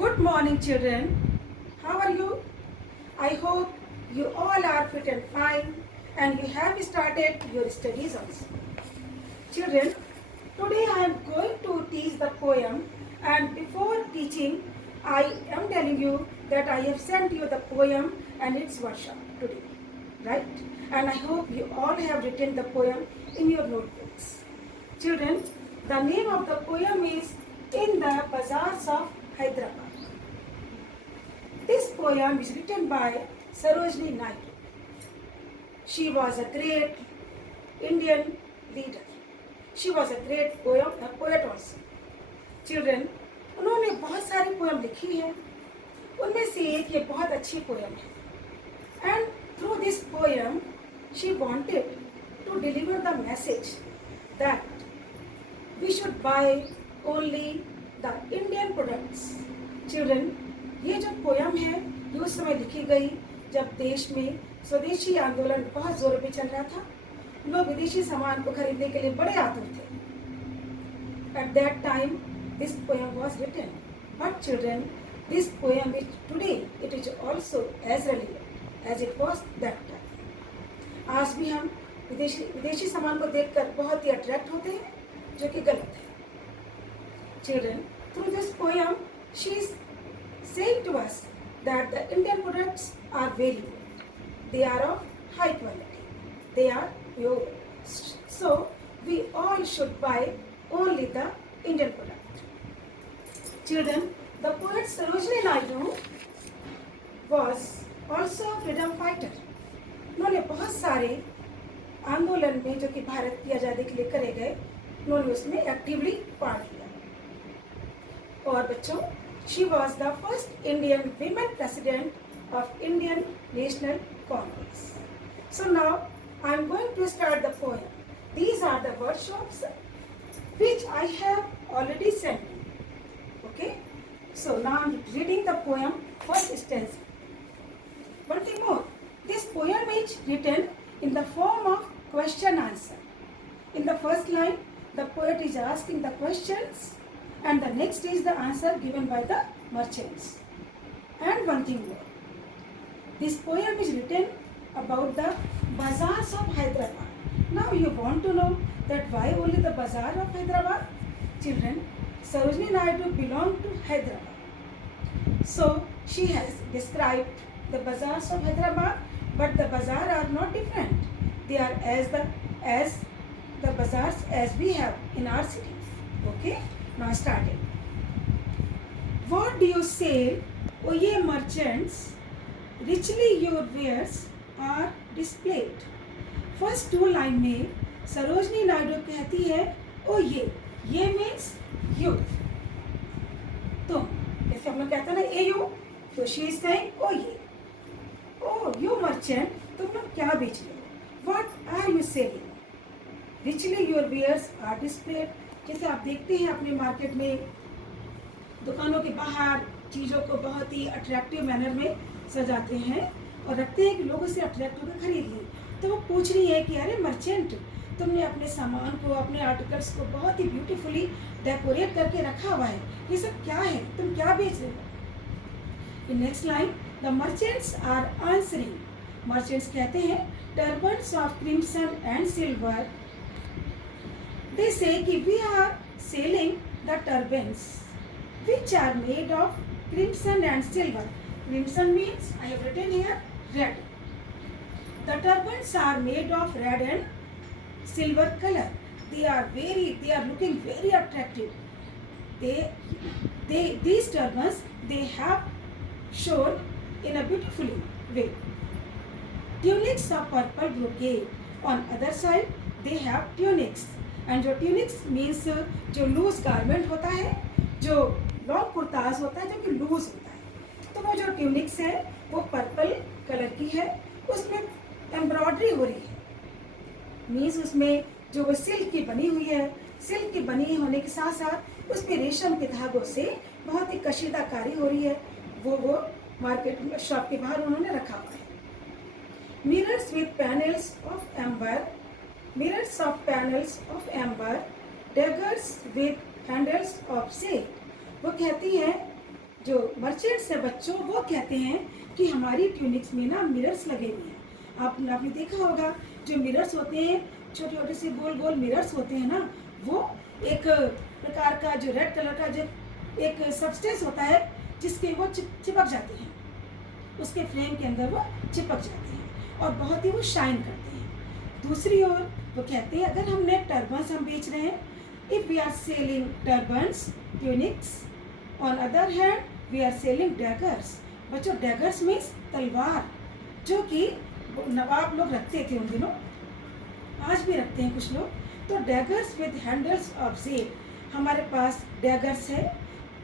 Good morning, children. How are you? I hope you all are fit and fine and you have started your studies also. Children, today I am going to teach the poem, and before teaching, I am telling you that I have sent you the poem and its workshop today, right? And I hope you all have written the poem in your notebooks. Children, the name of the poem is In the Bazaars of Hyderabad. This poem is written by Sarojini Naidu. She was a great Indian leader. She was a great poet also. Children, उन्होंने बहुत सारी poem लिखी है. उनमें से एक ये बहुत अच्छी पोएम है. And through this poem, she wanted to deliver the message that we should buy only the Indian products. Children, ये जो पोयम है ये उस समय लिखी गई जब देश में स्वदेशी आंदोलन बहुत जोरों पे चल रहा था. लोग विदेशी सामान को खरीदने के लिए बड़े आतुर थे. At that time, this poem was written. But children, this poem is today it is also as relevant as it was that time. आज भी हम विदेशी सामान को देखकर बहुत ही अट्रैक्ट होते हैं, जो कि गलत है. Children, through this poem, she is saying to us that the Indian products are very good. They are of high quality. They are pure. So we all should buy only the Indian product. Children, the poet Sarojini Naidu was also a freedom fighter. उन्होंने बहुत सारे आंदोलन में जो कि भारत की आज़ादी के लिए करे गए, उन्होंने उसमें एक्टिवली पार्ट लिया. और बच्चों, she was the first Indian women president of Indian National Congress. So now I am going to start the poem. These are the workshops which I have already sent you. Okay? So now I am reading the poem first stanza. One thing more, this poem is written in the form of question answer. In the first line, the poet is asking the questions, and the next is the answer given by the merchants. And one thing more, this poem is written about the bazaars of Hyderabad. Now you want to know that why only the bazaar of Hyderabad? Children, Sarojini Naidu belonged to Hyderabad. So she has described the bazaars of Hyderabad, but the bazaar are not different. They are as the bazaars as we have in our cities. Okay? Now starting. What do you say, O ye merchants? Richly your wares are displayed. First two line में सरोजनी नायडू कहती है ओ ये means you. तुम, जैसे हम लोग कहते हैं ना ए यू, तो she is saying ओ ये. ओ you merchant, तुम लोग क्या बेच रहे हो? What are you selling? Richly your wares are displayed. जैसे आप देखते हैं अपने मार्केट में दुकानों के बाहर चीज़ों को बहुत ही अट्रैक्टिव मैनर में सजाते हैं और रखते हैं कि लोग उसे अट्रैक्ट होकर खरीद लें. तो वो पूछ रही है कि अरे मर्चेंट, तुमने अपने सामान को, अपने आर्टिकल्स को बहुत ही ब्यूटीफुली डेकोरेट करके रखा हुआ है. ये सब क्या है? तुम क्या बेच रहे हो? In next line, the merchants are answering. Merchants कहते हैं turbans of crimson and silver. They say कि we are selling the turbans which are made of crimson and silver. Crimson means, I have written here, red. The turbans are made of red and silver color. They are looking very attractive. These turbans they have shown in a beautiful way. Tunics of purple brocade. On other side, they have tunics. And जो tunics means जो loose garment होता है, जो long kurtas होता है जो कि loose होता है, तो वो जो ट्यूनिक्स है वो पर्पल कलर की है. उसमें एम्ब्रॉयडरी हो रही है, मीन्स उसमें जो वो सिल्क की बनी हुई है. सिल्क की बनी होने के साथ साथ उसमें रेशम के धागों से बहुत ही कशीदाकारी हो रही है. वो मार्केट शॉप के बाहर उन्होंने रखा हुआ है. Mirrors with panels of amber. Mirrors of panels of amber, daggers with handles of silk. वो कहती है जो मर्चेंट्स हैं बच्चों, वो कहते हैं कि हमारी ट्यूनिक्स में ना मिरर्स लगे हुए हैं। आपने देखा होगा, जो मिरर्स होते हैं, छोटे छोटे से गोल गोल मिरर्स होते हैं ना, वो एक प्रकार का जो रेड कलर का जो एक सब्सटेंस होता है, जिसके वो चिपक जाते हैं, उसके फ्रेम के अंदर वो चिपक जाते हैं और बहुत ही वो शाइन करते हैं। दूसरी ओर वो कहते हैं अगर हमने टर्बन्स हम बेच रहे हैं, if we are selling turbans tunics, on other hand we are selling daggers. बच्चों, डैगर्स मीन्स तलवार, जो कि नवाब लोग रखते थे उन दिनों, आज भी रखते हैं कुछ लोग। तो daggers with handles of Z, हमारे पास डैगर्स है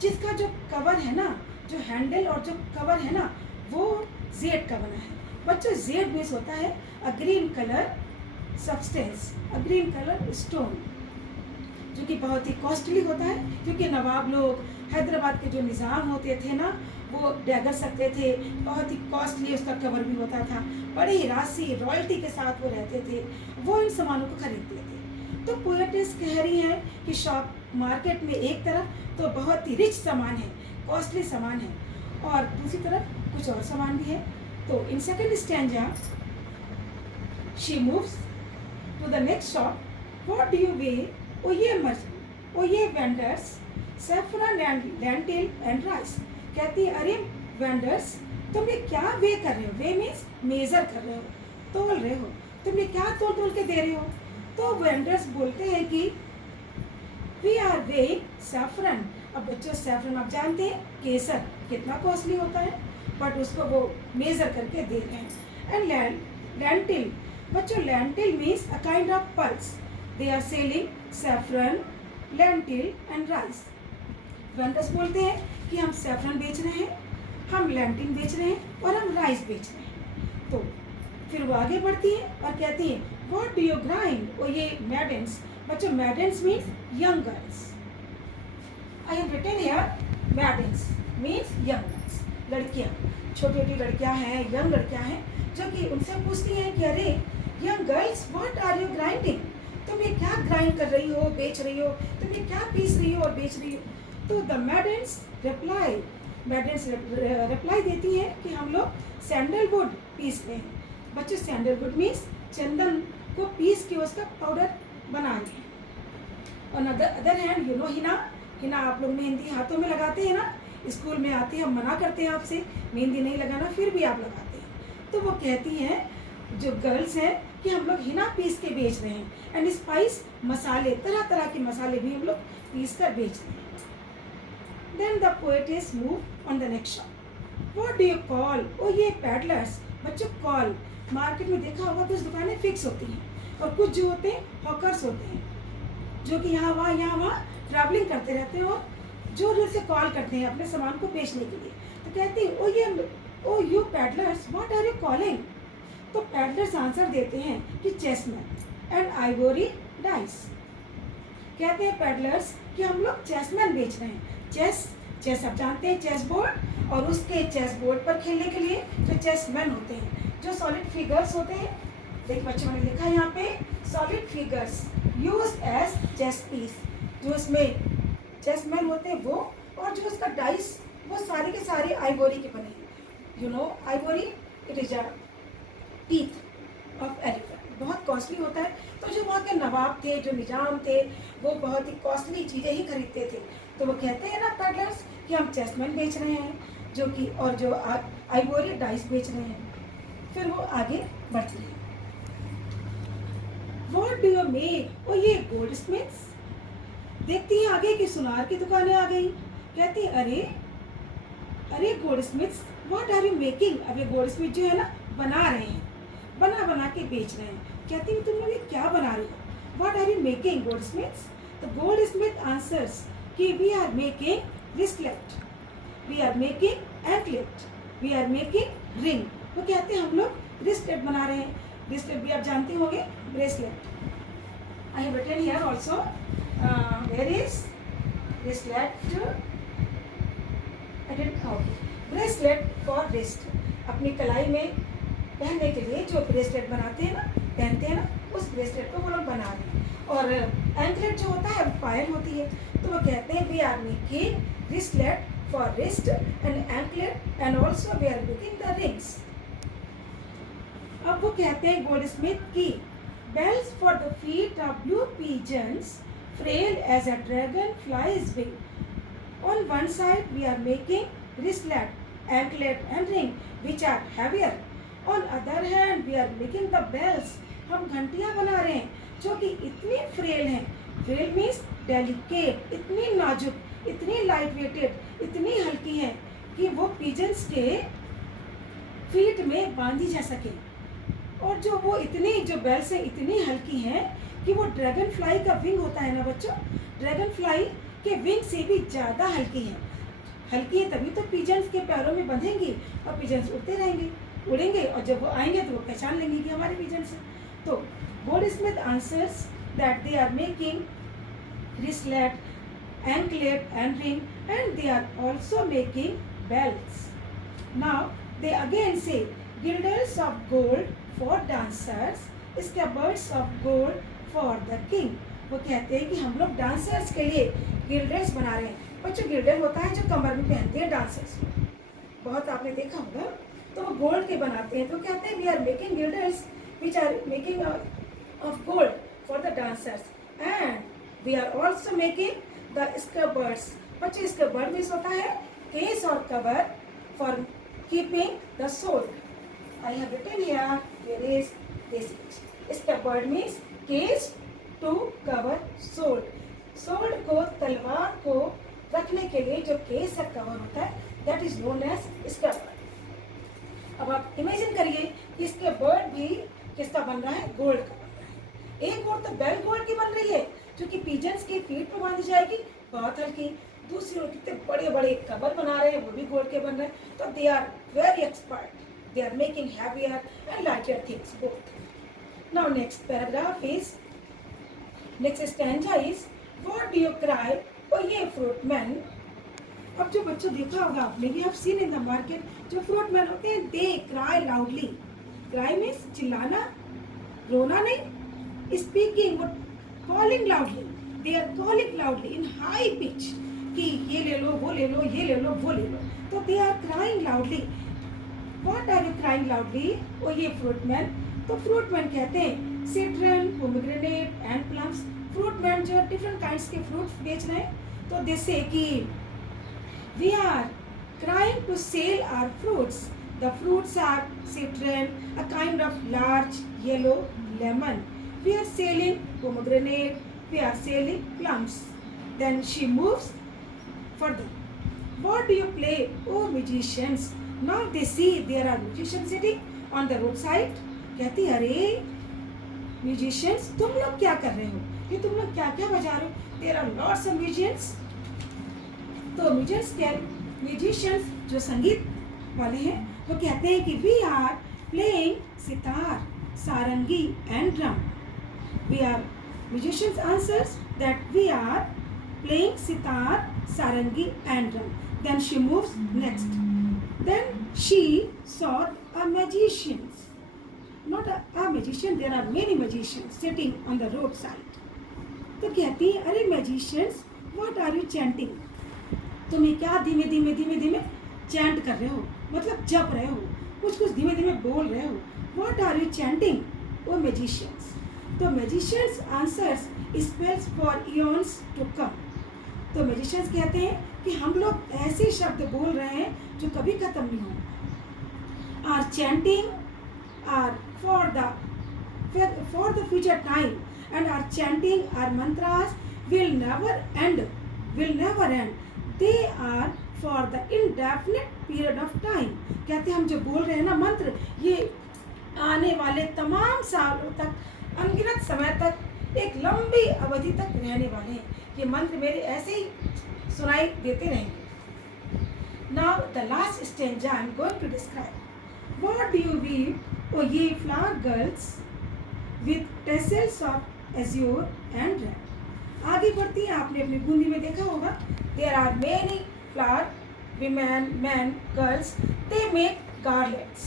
जिसका जो कवर है ना, जो हैंडल और जो कवर है ना, वो जेड का बना है। बच्चों, जेड मीन्स होता है अ ग्रीन कलर सब्सटेंस, अ ग्रीन कलर स्टोन, जो कि बहुत ही कॉस्टली होता है, क्योंकि नवाब लोग, हैदराबाद के जो निज़ाम होते थे ना, वो डैगर्स रखते थे, बहुत ही कॉस्टली उसका कवर भी होता था, बड़ी राशि रॉयल्टी के साथ वो रहते थे, वो इन सामानों को खरीदते थे। तो पोएटिस कह रही हैं कि शॉप मार्केट में एक तरफ तो बहुत ही रिच सामान है, कॉस्टली सामान है, और दूसरी तरफ कुछ और सामान भी है। तो in second stanza she moves to the next shop, what do you weigh, O ye vendors, saffron and lentil and rice. कहती है अरे वेंडर्स, तुम ये क्या वे कर रहे हो, वे मीन्स मेजर कर रहे हो, तोल रहे हो, तुम ये क्या तोल तोल के दे रहे हो। तो वेंडर्स बोलते हैं कि वी आर वेइंग सैफरन। अब बच्चों, सैफरन आप जानते हैं केसर कितना कॉस्टली होता है, बट उसको वो मेजर करके दे रहे हैं। एंड लेंटिल, बच्चों lentil means a kind of pulse, they are selling saffron, lentil and rice. Vendors बोलते हैं कि हम सैफरन बेच रहे हैं, हम लेंटिल बेच रहे हैं और हम राइस बेच रहे हैं। तो फिर वो आगे बढ़ती है और कहती है what do you grind, O ye maidens. बच्चों, maidens means young girls, I have written here maidens means young girls, लड़कियाँ, छोटी छोटी लड़कियाँ हैं, यंग लड़कियाँ हैं, जो कि उनसे पूछती हैं कि अरे young girls what are you grinding, तुम ये क्या ग्राइंड कर रही हो, बेच रही हो, तुम ये क्या पीस रही हो और बेच रही हो। तो द मैडेंस रिप्लाई, मैडेंस रिप्लाई देती है कि हम लोग सैंडलवुड पीस रहे हैं। बच्चों, सैंडलवुड मीन्स चंदन को पीस के उसका पाउडर बना रहे हैं। और other hand you know Hina, Hina आप लोग मेहंदी हाथों में लगाते हैं ना, स्कूल में आते हैं, हम मना करते हैं आपसे मेहंदी नहीं लगाना, फिर भी आप लगाते हैं। तो वो कहती हैं जो गर्ल्स हैं कि हम लोग हिना पीस के बेच रहे हैं, एंड स्पाइस मसाले, तरह तरह के मसाले भी हम लोग पीस कर बेच रहे हैं। Then the poetess moved on the next shop. What do you call? Oh ये peddlers। बच्चों, कॉल मार्केट में देखा होगा, कुछ दुकानें फिक्स होती हैं और कुछ जो होते हैं हॉकर्स होते हैं, जो कि यहाँ वहाँ ट्रैवलिंग करते रहते हैं और जोर जोर से कॉल करते हैं अपने सामान को बेचने के लिए। तो कहती है O you peddlers what are you calling. तो पैडलर्स आंसर देते हैं कि चेसमैन एंड आइवोरी डाइस। कहते हैं पैडलर्स कि हम लोग चेसमैन बेच रहे हैं। चेस आप जानते हैं, चेस बोर्ड, और उसके चेस बोर्ड पर खेलने के लिए जो चेसमैन होते हैं, जो सॉलिड फिगर्स होते हैं। देखिए बच्चों, मैंने लिखा है यहाँ पे solid figures use as chess piece, जो उसमें चेसमैन होते हैं वो, और जो उसका डाइस वो सारे के सारे आइवोरी के बने हैं। You know ivory, it is a teeth of elephant, बहुत कॉस्टली होता है। तो जो वहाँ के नवाब थे, जो निजाम थे, वो बहुत ही कॉस्टली चीज़ें ही खरीदते थे। तो वो कहते हैं ना पैडलर्स कि हम चेसमैन बेच रहे हैं, जो कि और जो आइवोरी डाइस बेच रहे हैं। फिर वो आगे बढ़ती है। व्हाट डू यू मेक, ओ ये गोल्ड स्मिथ्स। देखती है आगे कि सुनार की दुकानें आ गई। कहती है अरे goldsmiths what are you making. अब ये गोल्ड स्मिथ जो है ना, बना रहे हैं, बना के बेच रहे हैं। कहती है तुम लोग ये क्या बना रही हो, what are you making goldsmiths. तो गोल्ड स्मिथ आंसर्स कि we are making bracelet, we are making anklet, we are making ring. वो कहते हैं हम लोग ब्रेसलेट बना रहे हैं। ब्रेसलेट भी आप जानते होंगे, bracelet. I have written here also where is bracelet, bracelet for wrist. अपनी कलाई में पहनने के लिए जो ब्रेसलेट बनाते हैं ना, पहनते हैं ना, उस ब्रेसलेट को वो लोग बना रहे हैं। और एंकलेट जो होता है पायल होती है। तो वो कहते हैं we are making bracelet for wrist and anklet, and also we are making the rings. अब वो कहते हैं गोल्डस्मिथ की bells for the feet of blue pigeons, frail as a dragonfly's wing. On one side we are making wristlet, anklet and ring which are heavier. On other hand we are making the bells. हम घंटियां बना रहे हैं जो कि इतनी frail हैं. Frail means delicate, इतनी नाजुक, इतनी लाइट वेटेड, इतनी हल्की हैं कि वो पिजन्स के फीट में बांधी जा सके. और जो वो इतनी जो बेल्स हैं इतनी हल्की हैं कि वो ड्रैगन फ्लाई का विंग होता है ना बच्चों, ड्रैगन फ्लाई के विंग से भी ज़्यादा हल्की है. हल्की है तभी तो पिजन्स के पैरों में बंधेंगी और पिजन्स उड़ते रहेंगे, उड़ेंगे, और जब वो आएंगे तो वो पहचान लेंगे कि हमारे पिजन्स हैं. तो goldsmith answers that they are making wristlet, anklet and ring, and they are also making bells. Now they again say girdles of gold for dancers, scabbards of gold for the king. वो कहते हैं कि हम लोग dancers के लिए गिल्डल्स बना रहे हैं. बच्चों गिल्डल होता है जो कमर में पहनते हैं डांसर्स, बहुत आपने देखा होगा. तो वो गोल्ड के बनाते हैं. तो कहते हैं we are making girdles which are making of gold for the dancers, and we are also making the scabbards. बच्चे स्कबर्ड मीन्स होता है केस और cover for keeping the sword. I have written here, here is this. Scabbard means case to cover sword. sword को, तलवार को रखने के लिए जो केस या कवर होता है that is known as scabbard. अब आप इमेजिन करिए कि इसके बर्ड भी किसका बन रहा है, गोल्ड का बन रहा है. एक और तो बेल गोल्ड की बन रही है जो कि पिजन्स के फीट पे बांधी जाएगी, बहुत हल्की. दूसरी ओर कितने बड़े बड़े कवर बना रहे हैं, वो भी गोल्ड के बन रहे हैं. तो they are very expert, they are making heavier and lighter things both. Now next paragraph is, next stanza is what do you cry O ye fruitmen. अब जो बच्चों देखा होगा आपने, we have seen in the market जो fruitmen होते हैं they cry loudly. Cry means चिल्लाना, रोना नहीं. Speaking, calling loudly, they are calling loudly in high pitch कि ये ले लो, वो ले लो, ये ले लो, वो ले लो. तो they are crying loudly. What are you crying loudly? ओ ये fruitman. तो fruitman कहते हैं citron, pomegranate and plums. fruitman जो different kinds के fruits बेच रहे हैं. तो they say कि we are trying to sell our fruits. The fruits are citron, a kind of large yellow lemon. We are selling pomegranate, we are selling plums. Then she moves further. What do you play, oh musicians? Now they see there are musicians sitting on the roadside. कहती अरे musicians तुम लोग क्या कर रहे हो, ये तुम लोग क्या क्या बजा रहे हो. There are lots of musicians. तो musicians जो संगीत वाले हैं वो कहते हैं कि we are playing sitar, sarangi and drum. We are musicians answers that we are playing sitar, sarangi and drum. Then she moves next. Then she saw a magician. Not a magician, there are many magicians sitting on the roadside. तो कहती है अरे magicians, what are you chanting? तुम्हें क्या धीमे धीमे धीमे धीमे चैंट कर रहे हो, मतलब जप रहे हो, कुछ कुछ धीमे धीमे बोल रहे हो. What are you chanting, O magicians? तो magicians answers spells for eons to come. तो magicians कहते हैं कि हम लोग ऐसे शब्द बोल रहे हैं जो कभी खत्म नहीं हो. Are chanting are for the future time, and are chanting our mantras will never end. They are for the indefinite period of time. कहते हैं हम जो बोल रहे हैं ना मंत्र, ये आने वाले तमाम सालों तक, अनगिनत समय तक, एक लंबी अवधि तक रहने वाले हैं. ये मंत्र मेरे ऐसे ही सुनाई देते रहेंगे. Now the last stanza I am going to describe. What do you weave, O ye flower girls, with tassels of azure and red? आगे बढ़ती है, आपने अपनी बूंदी में देखा होगा. There are many flower women, men, girls. They make garlands.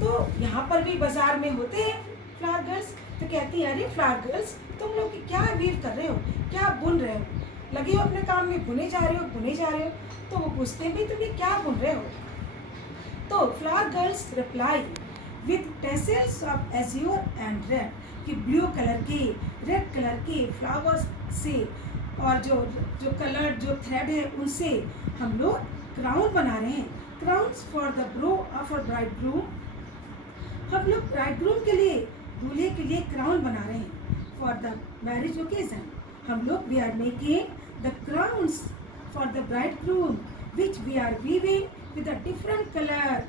तो यहाँ पर भी बाजार में होते हैं फ्लावर गर्ल्स. तो कहती है अरे फ्लावर गर्ल्स तुम लोग क्या वीव कर रहे हो, क्या बुन रहे हो. लगे हो अपने काम में, बुने जा रहे हो, तो वो पूछते हैं भाई तुम ये क्या बुन रहे हो। तो flower girls reply with tassels of azure and red, कि ब्लू कलर के, रेड कलर के फ्लावर्स से और जो जो कलर जो थ्रेड है उनसे हम लोग क्राउन बना रहे हैं। Crowns for the bro of a bride groom, हम लोग ब्राइड ग्रूम के लिए, दूल्हे के लिए क्राउन बना रहे हैं। फॉर द मैरिज ओकेजन, हम लोग we are making the crowns for the bride groom which we are weaving with a different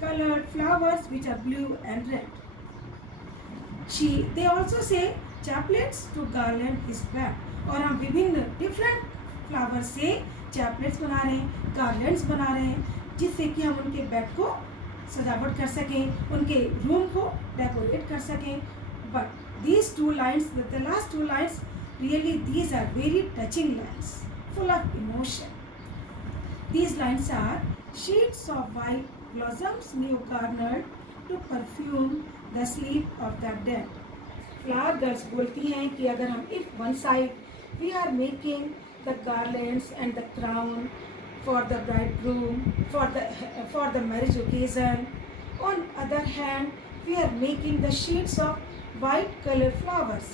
colored flowers which are blue and red. They also say chaplets to garland his bed, और हम विभिन्न different flower से chaplets बना रहे हैं, garlands बना रहे हैं, जिससे कि हम उनके बेड को सजावट कर सकें, उनके रूम को डेकोरेट कर सकें। But these two lines, the last two lines, really these are very touching lines, full of emotion. These lines are sheets of white blossoms new garnered to perfume the sleep of the dead. Flower girls बोलती हैं कि अगर हम if one side we are making the garlands and the crown for the bridegroom for the marriage occasion, on other hand we are making the sheets of white color flowers.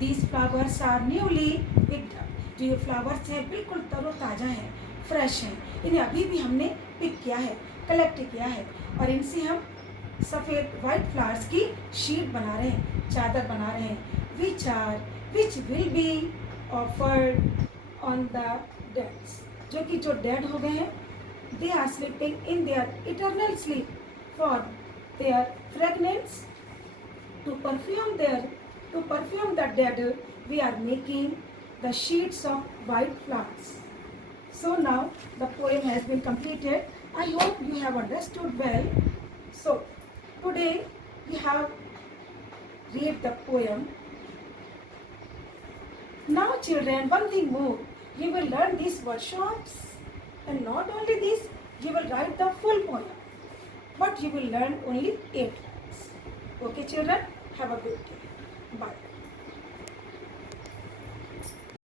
These flowers are newly picked up. जो ये flowers हैं बिल्कुल तरोताज़ा हैं, fresh हैं, इन्हें अभी भी हमने पिक किया है, कलेक्ट किया है, और इनसे हम सफ़ेद वाइट फ्लावर्स की शीट बना रहे हैं, चादर बना रहे हैं, which will be offered on the deads, जो कि जो डेड हो गए हैं, they are sleeping in their eternal sleep, for their fragrance to perfume the dead, we are making the sheets of white flowers. So now the poem has been completed. I hope you have understood well. So today we have read the poem. Now children, one thing more, you will learn these workshops, and not only this, you will write the full poem, but you will learn only 8 lines. Okay children, have a good day. Bye.